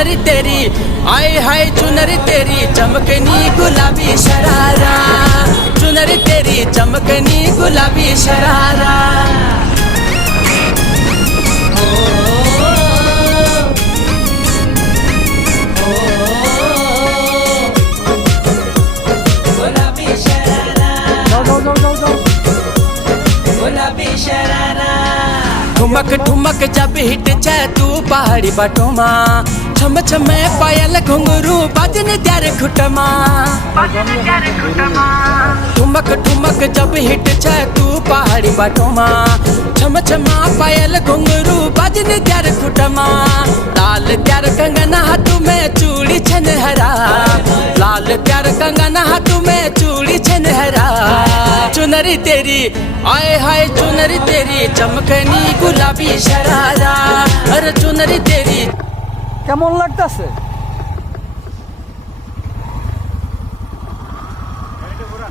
चुनरी तेरी आए हाय चुनरी तेरी चमकनी गुलाबी शरारा चुनरी तेरी चमकनी गुलाबी शरारा गुलाबी शरारा गुलाबी शरारा ठुमक ठुमक जब हिट छे तू पहाड़ी बटोमा छम छम पायल घुंघरू बाजन त्यार खुटमा ठुमक ठुमक जब हिट छे तू पहाड़ी बटोमा छम छम पायल घुंघरू बाजन त्यार खुटमा लाल त्यार कंगना हाथ में चूड़ी छनहरा लाल त्यार कंगना हाथ में चूड़ी छनहरा चुनरी तेरी आए हाय चुनरी तेरी चमकनी गुलाबी शरारा अरे चुनरी तेरी কেমন লাগতাছে?